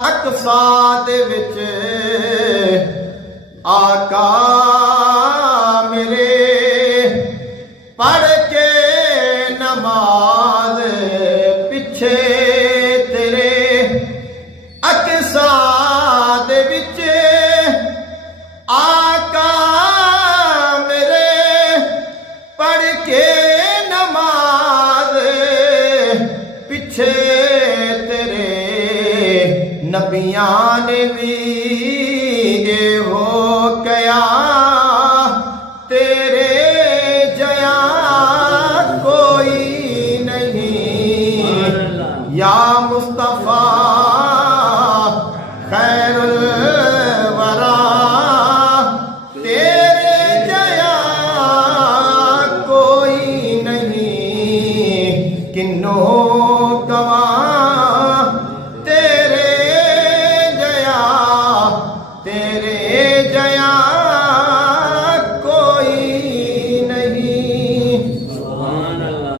अकसा दे विच आका मेरे पढ़ के नमाज पिछे तेरे अकसा दे विच आका मेरे पढ़ के नमाज पिछे तेरे नबियां ने भी हो